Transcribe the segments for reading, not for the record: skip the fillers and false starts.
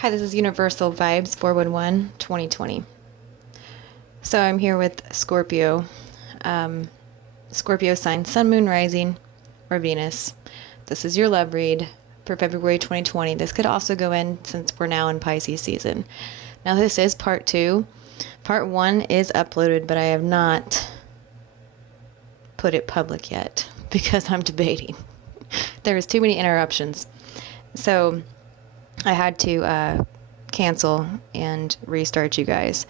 Hi, this is Universal Vibes 411 2020. So I'm here with Scorpio. Um, Scorpio sign, Sun, Moon, Rising, or Venus. This is your love read for February 2020. This could also go in since we're now in Pisces season. Now, this is part 2. Part 1 is uploaded, but I have not put it public yet because I'm debating. There was too many interruptions. So I had to cancel and restart you guys.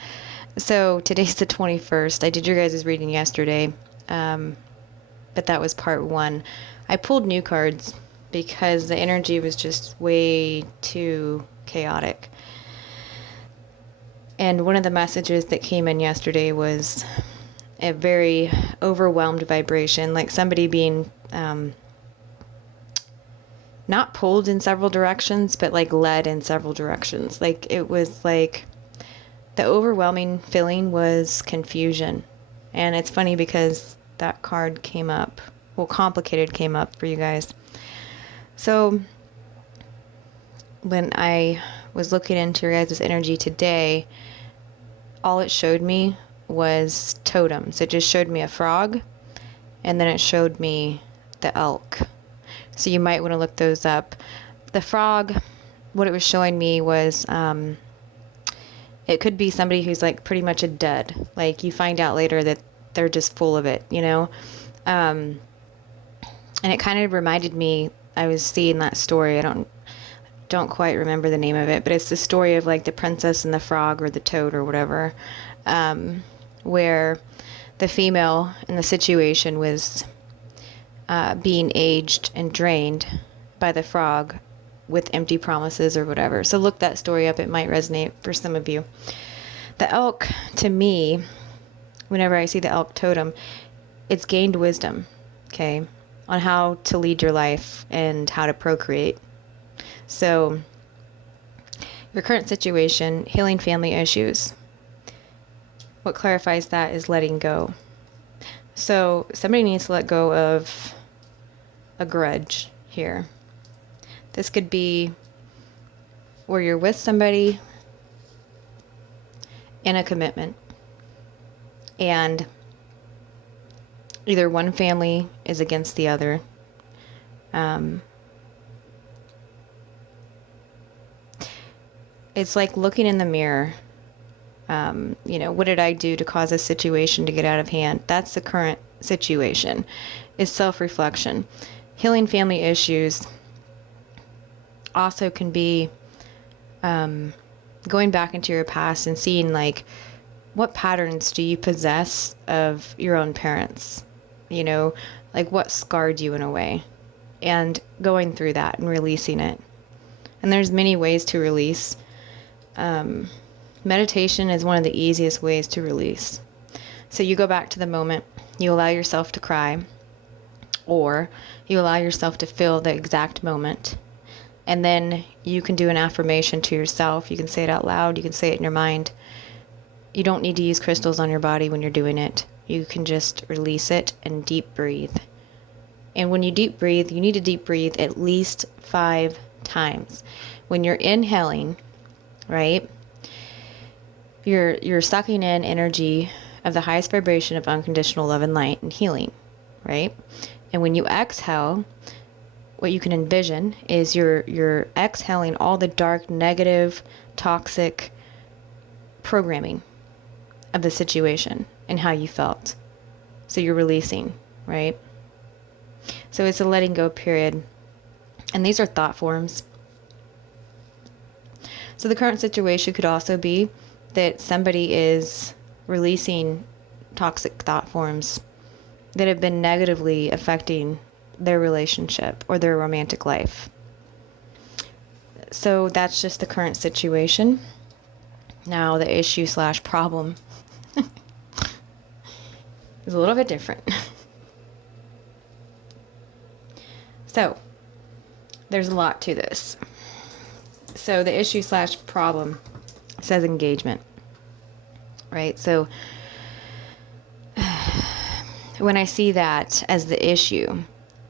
So today's the 21st. I did your guys' reading yesterday, but that was part 1. I pulled new cards because the energy was just way too chaotic. And one of the messages that came in yesterday was a very overwhelmed vibration, like somebody being not pulled in several directions, but like led in several directions. Like it was like the overwhelming feeling was confusion. And it's funny because that card came up, well, complicated came up for you guys. So when I was looking into your guys' energy today, all it showed me was totems. It just showed me a frog, and then it showed me the elk. So you might want to look those up. The frog, what it was showing me was it could be somebody who's like pretty much a dud. Like you find out later that they're just full of it, you know? And it kind of reminded me, I was seeing that story. I don't quite remember the name of it, but it's the story of like the princess and the frog or the toad or whatever, where the female in the situation was being aged and drained by the frog with empty promises or whatever. So look that story up. It might resonate for some of you. The elk, to me, whenever I see the elk totem, it's gained wisdom, okay, on how to lead your life and how to procreate. So your current situation, healing family issues. What clarifies that is letting go. So somebody needs to let go of a grudge here. This could be where you're with somebody in a commitment, and either one family is against the other. It's like looking in the mirror. What did I do to cause this situation to get out of hand? That's the current situation, is self-reflection. Healing family issues also can be going back into your past and seeing like what patterns do you possess of your own parents, like what scarred you in a way, and going through that and releasing it. And there's many ways to release. Meditation is one of the easiest ways to release. So you go back to the moment, you allow yourself to cry, or you allow yourself to feel the exact moment. And then you can do an affirmation to yourself. You can say it out loud. You can say it in your mind. You don't need to use crystals on your body when you're doing it. You can just release it and deep breathe. And when you deep breathe, you need to deep breathe at least 5 times. When you're inhaling, right, you're sucking in energy of the highest vibration of unconditional love and light and healing, right? And when you exhale, what you can envision is you're exhaling all the dark, negative, toxic programming of the situation and how you felt. So you're releasing, right? So it's a letting go period. And these are thought forms. So the current situation could also be that somebody is releasing toxic thought forms that have been negatively affecting their relationship or their romantic life. So that's just the current situation. Now the issue/problem is a little bit different. So there's a lot to this. So the issue/problem says engagement, right? So when I see that as the issue,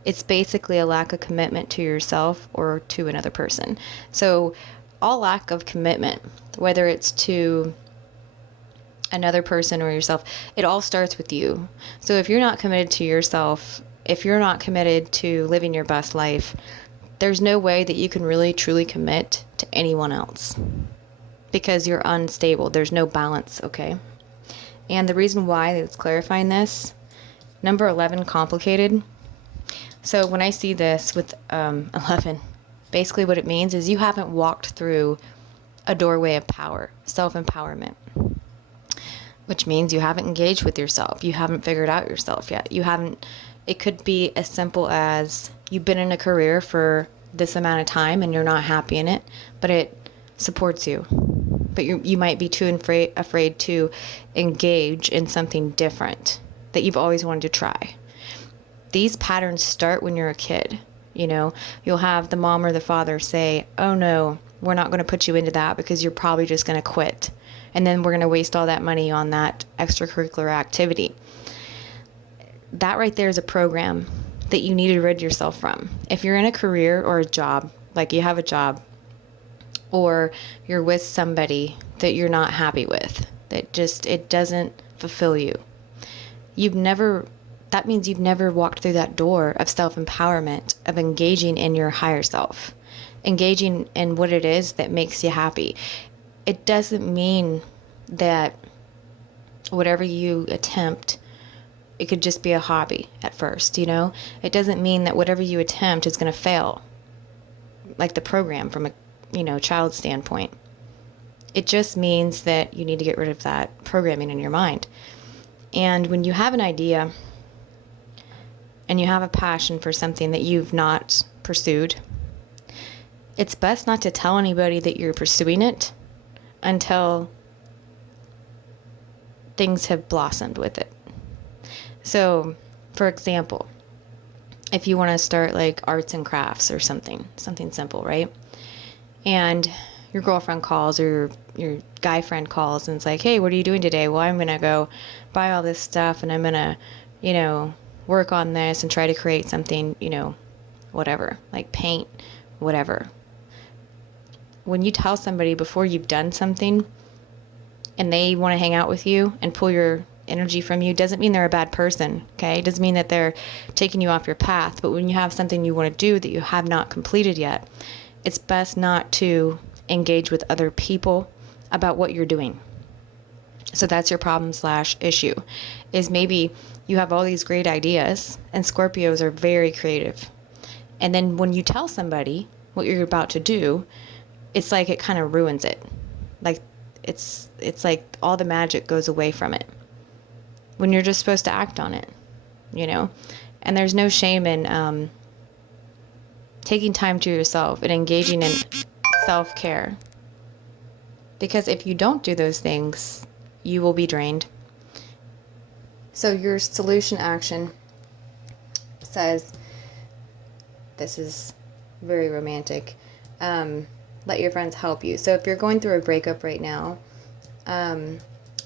it's basically a lack of commitment to yourself or to another person. So all lack of commitment, whether it's to another person or yourself, it all starts with you. So if you're not committed to yourself, if you're not committed to living your best life, there's no way that you can really truly commit to anyone else because you're unstable. There's no balance, okay? And the reason why it's clarifying this, number 11, complicated. So when I see this with 11, basically what it means is you haven't walked through a doorway of power, self-empowerment, which means you haven't engaged with yourself. You haven't figured out yourself yet. It could be as simple as you've been in a career for this amount of time and you're not happy in it, but it supports you. But you might be too afraid to engage in something different that you've always wanted to try. These patterns start when you're a kid. You'll have the mom or the father say, oh no, we're not going to put you into that because you're probably just going to quit. And then we're going to waste all that money on that extracurricular activity. That right there is a program that you need to rid yourself from. If you're in a career or a job, like you have a job, or you're with somebody that you're not happy with, it doesn't fulfill you. That means you've never walked through that door of self-empowerment, of engaging in your higher self, engaging in what it is that makes you happy. It doesn't mean that whatever you attempt, it could just be a hobby at first, It doesn't mean that whatever you attempt is going to fail, like the program from a child's standpoint. It just means that you need to get rid of that programming in your mind. And when you have an idea and you have a passion for something that you've not pursued, it's best not to tell anybody that you're pursuing it until things have blossomed with it. So, for example, if you want to start like arts and crafts or something simple, right? And your girlfriend calls or your guy friend calls and it's like, hey, what are you doing today? Well, I'm going to go buy all this stuff and I'm going to, work on this and try to create something, whatever, like paint, whatever. When you tell somebody before you've done something and they want to hang out with you and pull your energy from you, doesn't mean they're a bad person, okay? It doesn't mean that they're taking you off your path. But when you have something you want to do that you have not completed yet, it's best not to engage with other people about what you're doing. So that's your problem/issue, is maybe you have all these great ideas, and Scorpios are very creative. And then when you tell somebody what you're about to do, it's like it kind of ruins it. Like it's like all the magic goes away from it when you're just supposed to act on it, And there's no shame in taking time to yourself and engaging in self-care. Because if you don't do those things, you will be drained. So your solution action says, this is very romantic, let your friends help you. So if you're going through a breakup right now,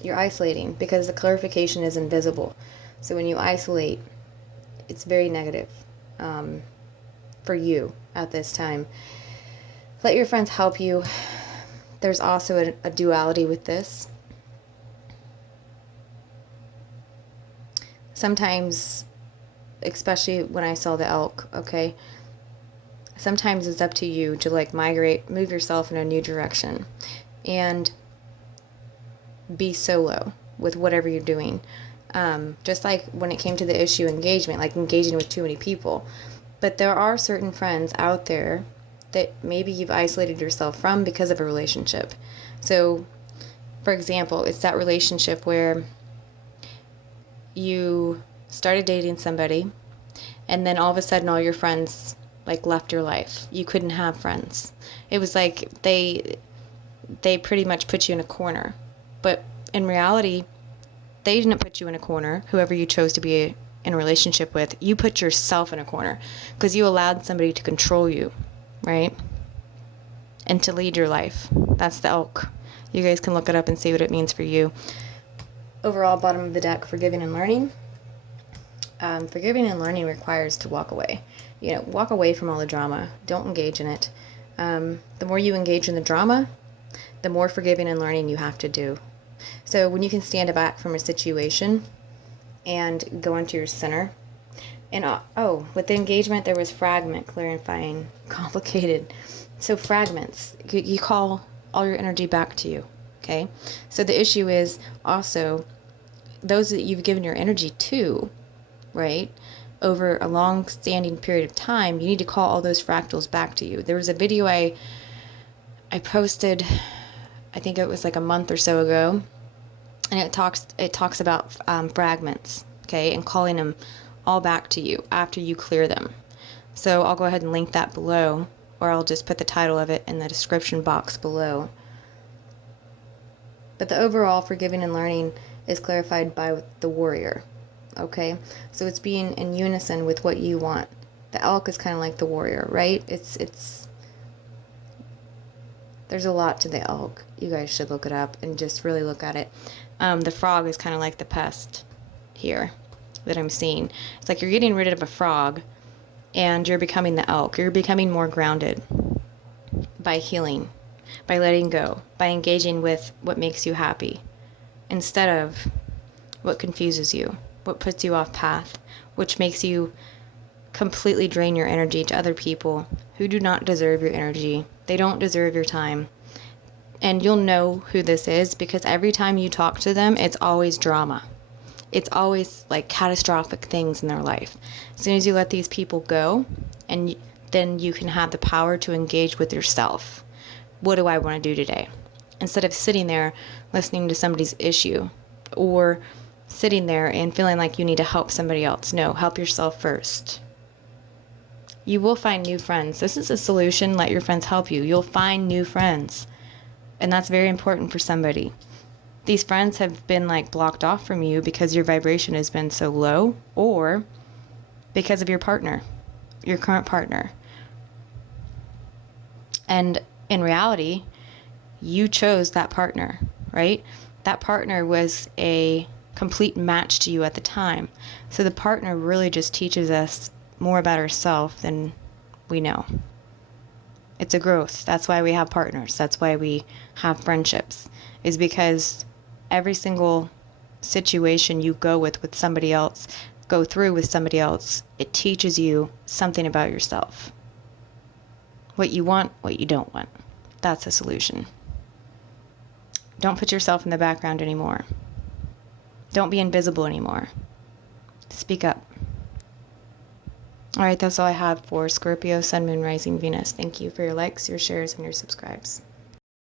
you're isolating because the clarification is invisible. So when you isolate, it's very negative for you at this time. Let your friends help you. There's also a duality with this. Sometimes, especially when I saw the elk, okay, sometimes it's up to you to like move yourself in a new direction and be solo with whatever you're doing. Just like when it came to the issue engagement, like engaging with too many people. But there are certain friends out there that maybe you've isolated yourself from because of a relationship. So, for example, it's that relationship where you started dating somebody and then all of a sudden all your friends like left your life. You couldn't have friends. It was like they pretty much put you in a corner. But in reality, they didn't put you in a corner, whoever you chose to be in a relationship with. You put yourself in a corner because you allowed somebody to control you, right? And to lead your life. That's the elk. You guys can look it up and see what it means for you. Overall, bottom of the deck, forgiving and learning. Forgiving and learning requires to walk away. Walk away from all the drama. Don't engage in it. The more you engage in the drama, the more forgiving and learning you have to do. So when you can stand back from a situation and go into your center, and with the engagement, there was fragment, clarifying, complicated. So fragments, you call all your energy back to you, okay? So the issue is also those that you've given your energy to, right? Over a long-standing period of time, you need to call all those fractals back to you. There was a video I posted, I think it was like a month or so ago, and it talks about fragments, okay, and calling them all back to you after you clear them. So I'll go ahead and link that below, or I'll just put the title of it in the description box below. But the overall forgiving and learning is clarified by the warrior, okay? So it's being in unison with what you want. The elk is kind of like the warrior, right? There's a lot to the elk. You guys should look it up and just really look at it. The frog is kind of like the pest here that I'm seeing. It's like you're getting rid of a frog and you're becoming the elk. You're becoming more grounded by healing, by letting go, by engaging with what makes you happy instead of what confuses you, what puts you off path, which makes you completely drain your energy to other people who do not deserve your energy. They don't deserve your time. And you'll know who this is because every time you talk to them, it's always drama. It's always like catastrophic things in their life. As soon as you let these people go, and then you can have the power to engage with yourself. What do I want to do today? Instead of sitting there listening to somebody's issue or sitting there and feeling like you need to help somebody else. No, help yourself first. You will find new friends. This is a solution. Let your friends help you. You'll find new friends. And that's very important for somebody. These friends have been like blocked off from you because your vibration has been so low, or because of your partner, your current partner. And in reality, you chose that partner, right? That partner was a complete match to you at the time. So the partner really just teaches us more about ourselves than we know. It's a growth. That's why we have partners. That's why we have friendships, is because every single situation you go with somebody else, go through with somebody else, it teaches you something about yourself. What you want, what you don't want. That's a solution. Don't put yourself in the background anymore. Don't be invisible anymore. Speak up. All right, that's all I have for Scorpio, Sun, Moon, Rising, Venus. Thank you for your likes, your shares, and your subscribes.